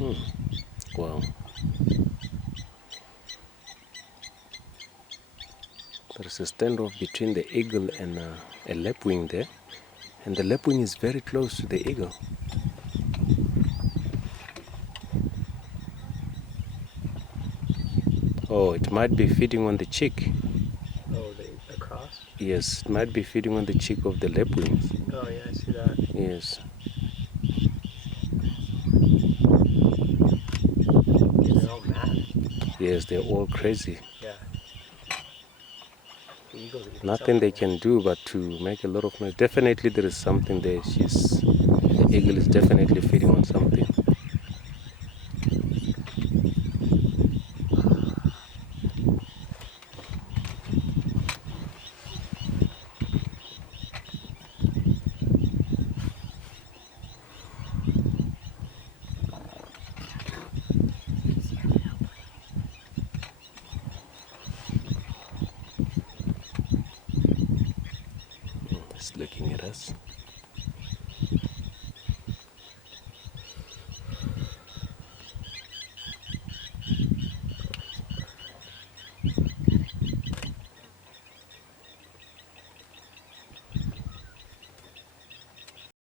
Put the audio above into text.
Hmm. Wow. There's a standoff between the eagle and a lapwing there, and the lapwing is very close to the eagle. Oh, it might be feeding on the cheek. Oh, the cross? Yes, it might be feeding on the cheek of the lapwings. Oh, yeah, I see that. Yes. They're all mad. Yes, they're all crazy. Yeah. The eagle's eating Nothing they something. can do but to make a lot of noise. Definitely there is something there. The eagle is definitely feeding on something. It's looking at us.